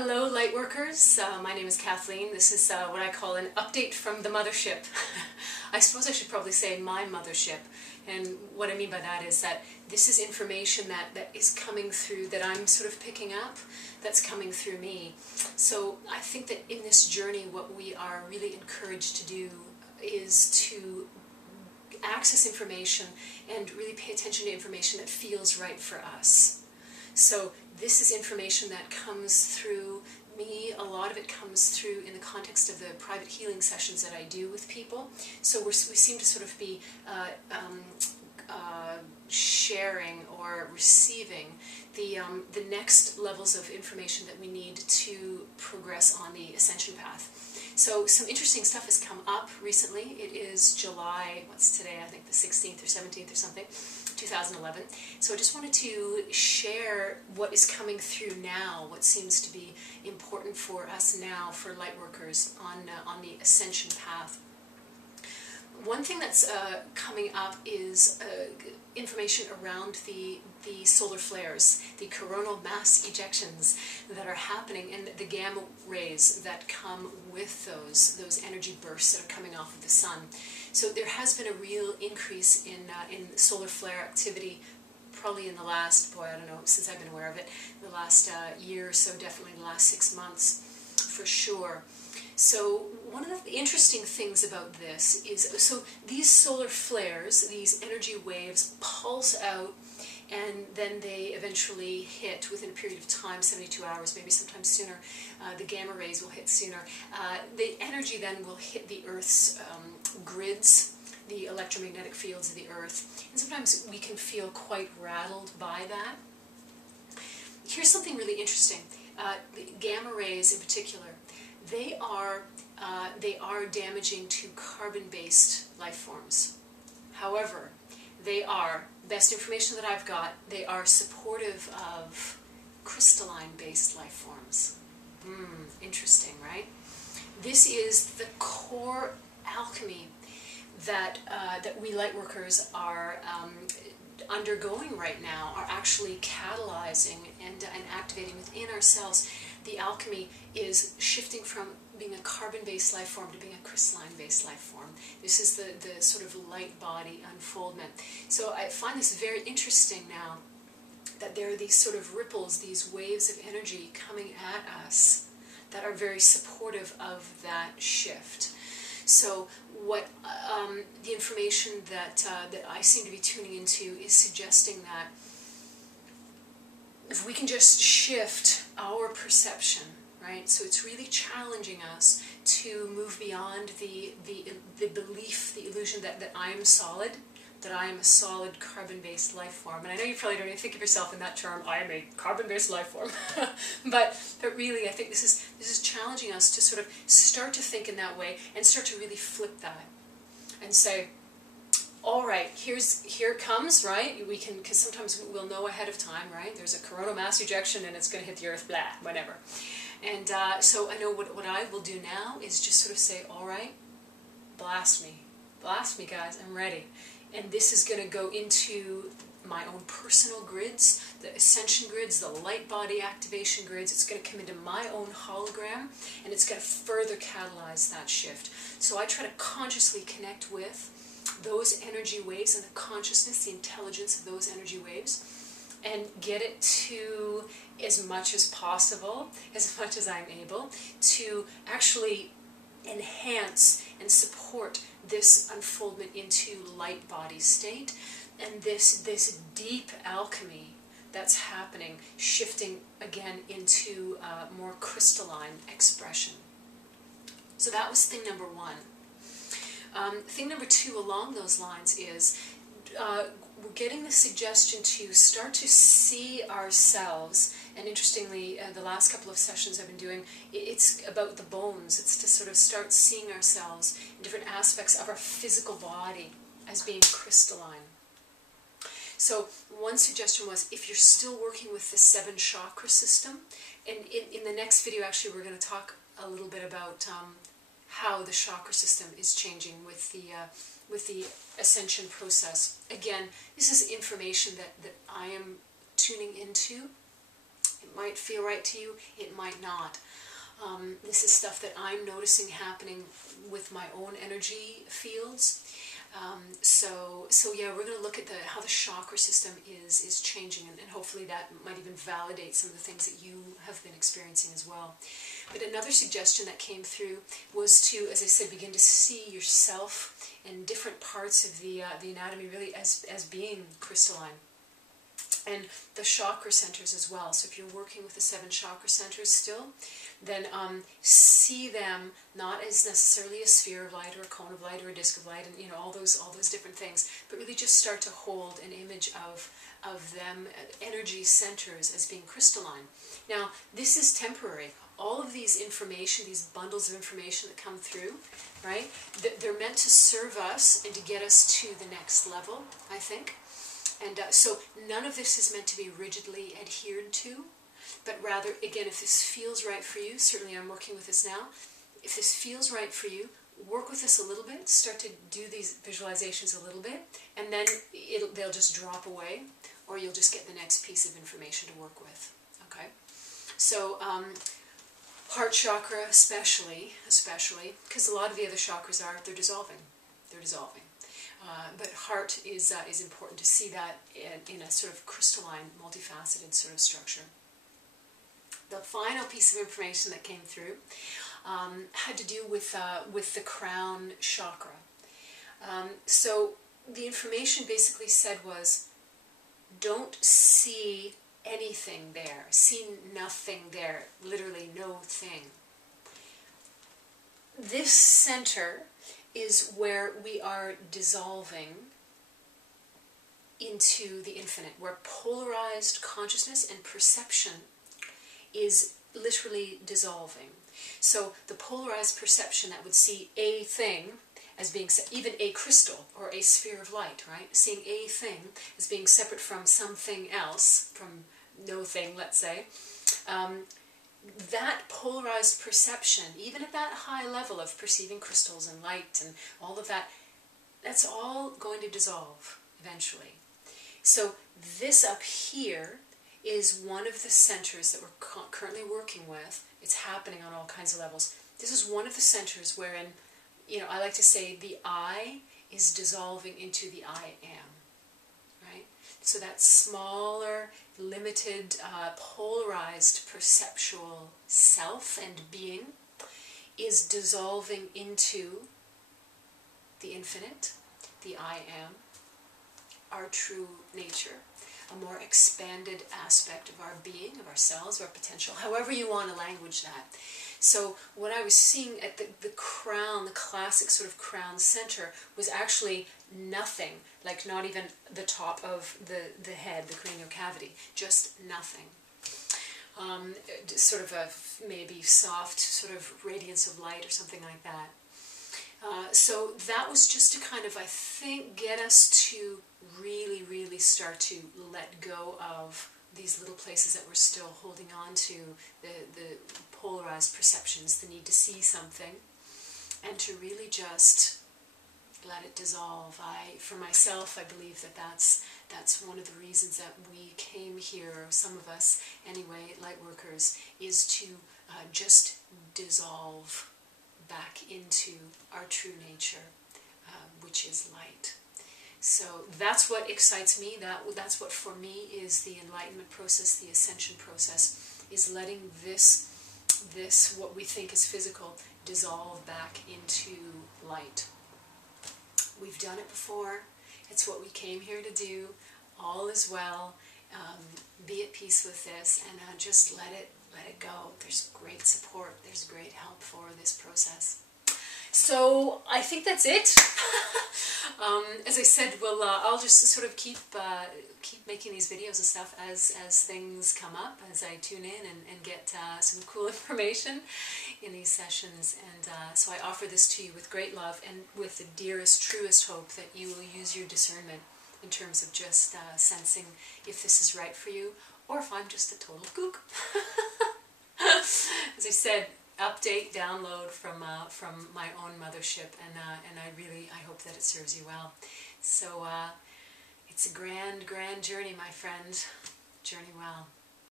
Hello Lightworkers, my name is Kathleen. This is what I call an update from the Mothership. I suppose I should probably say my Mothership, and what I mean by that is that this is information that is coming through, that I'm sort of picking up, that's coming through me. So I think that in this journey what we are really encouraged to do is to access information and really pay attention to information that feels right for us. So this is information that comes through me. A lot of it comes through in the context of the private healing sessions that I do with people. So we seem to sort of be sharing or receiving the next levels of information that we need to progress on the Ascension path. So some interesting stuff has come up recently. It is July, what's today, I think the 16th or 17th or something, 2011. So I just wanted to share what is coming through now, what seems to be important for us now, for Lightworkers on the Ascension path. One thing that's coming up is information around the solar flares, the coronal mass ejections that are happening, and the gamma rays that come with those energy bursts that are coming off of the sun. So there has been a real increase in solar flare activity, probably in the last, boy, I don't know, since I've been aware of it, the last year or so, definitely the last 6 months, for sure. So one of the interesting things about this is, so these solar flares, these energy waves pulse out, and then they eventually hit within a period of time, 72 hours, maybe sometimes sooner. The gamma rays will hit sooner. The energy then will hit the Earth's grids, the electromagnetic fields of the Earth, and sometimes we can feel quite rattled by that. Here's something really interesting. The gamma rays in particular, they are damaging to carbon-based life forms. However, they are, best information that I've got, they are supportive of crystalline-based life forms. Interesting, right? This is the core alchemy that we Lightworkers are undergoing right now, are actually catalyzing and activating within ourselves. The alchemy is shifting from being a carbon-based life form to being a crystalline-based life form. This is the sort of light body unfoldment. So I find this very interesting now, that there are these sort of ripples, these waves of energy coming at us that are very supportive of that shift. So what the information that I seem to be tuning into is suggesting that if we can just shift our perception, right? So it's really challenging us to move beyond the belief, the illusion that I am solid, that I am a solid carbon-based life form. And I know you probably don't even think of yourself in that term, I am a carbon-based life form. but really, I think this is challenging us to sort of start to think in that way and start to really flip that and say, all right, here it comes, right? We can, because sometimes we'll know ahead of time, right? There's a coronal mass ejection and it's going to hit the Earth, blah, whatever. And so I know what I will do now is just sort of say, all right, blast me, guys, I'm ready. And this is going to go into my own personal grids, the Ascension grids, the Lightbody activation grids. It's going to come into my own hologram, and it's going to further catalyze that shift. So I try to consciously connect with those energy waves and the consciousness, the intelligence of those energy waves, and get it to, as much as possible, as much as I'm able, to actually enhance and support this unfoldment into light body state, and this deep alchemy that's happening, shifting again into more crystalline expression. So that was thing number one. Thing number two along those lines is we're getting the suggestion to start to see ourselves, and interestingly, the last couple of sessions I've been doing, it's about the bones. It's to sort of start seeing ourselves in different aspects of our physical body as being crystalline. So one suggestion was, if you're still working with the 7 chakra system, and in the next video actually we're going to talk a little bit about how the chakra system is changing with the Ascension process. Again, this is information that I am tuning into It might feel right to you, it might not. This is stuff that I'm noticing happening with my own energy fields. So yeah, we're going to look at how the chakra system is changing, and hopefully that might even validate some of the things that you have been experiencing as well. But another suggestion that came through was to, as I said, begin to see yourself and different parts of the anatomy really as being crystalline. And the chakra centers as well. So if you're working with the 7 chakra centers still, then see them not as necessarily a sphere of light or a cone of light or a disc of light, and you know, all those different things, but really just start to hold an image of them, energy centers, as being crystalline. Now, this is temporary. All of these information, these bundles of information that come through, right, they're meant to serve us and to get us to the next level, I think. And so none of this is meant to be rigidly adhered to, but rather, again, if this feels right for you, certainly I'm working with this now, if this feels right for you, work with this a little bit, start to do these visualizations a little bit, and then they'll just drop away, or you'll just get the next piece of information to work with, okay? So, heart chakra especially, because a lot of the other chakras they're dissolving. But heart is important to see that in a sort of crystalline, multifaceted sort of structure. The final piece of information that came through had to do with the crown chakra. So the information basically said was, don't see anything there, see nothing there, literally no thing. This center is where we are dissolving into the infinite, where polarized consciousness and perception is literally dissolving. So the polarized perception that would see a thing as being, even a crystal or a sphere of light, right? Seeing a thing as being separate from something else, from no thing, let's say, that polarized perception, even at that high level of perceiving crystals and light and all of that, that's all going to dissolve eventually. So this up here is one of the centers that we're currently working with. It's happening on all kinds of levels. This is one of the centers wherein, you know, I like to say the I is dissolving into the I am, right? So that smaller, limited, polarized perceptual self and being is dissolving into the infinite, the I am, our true nature, a more expanded aspect of our being, of ourselves, of our potential, however you want to language that. So what I was seeing at the crown, the classic sort of crown center, was actually nothing, like not even the top of the head, the cranial cavity, just nothing. Sort of a maybe soft sort of radiance of light or something like that. So that was just to kind of, I think, get us to really, really start to let go of these little places that we're still holding on to, the polarized perceptions, the need to see something, and to really just let it dissolve. For myself, I believe that that's one of the reasons that we came here, or some of us anyway, Lightworkers, is to just dissolve back into our true nature, which is light. So that's what excites me. That's what for me is the enlightenment process, the ascension process, is letting this what we think is physical dissolve back into light. We've done it before. It's what we came here to do. All is well. Be at peace with this, and just let it go. There's great support. There's great help for this process. So I think that's it. As I said, I'll just sort of keep making these videos and stuff as things come up, as I tune in and get some cool information in these sessions. And so I offer this to you with great love and with the dearest, truest hope that you will use your discernment in terms of just sensing if this is right for you, or if I'm just a total kook. As I said, update, download from my own mothership, and I hope that it serves you well. So it's a grand, grand journey, my friend. Journey well.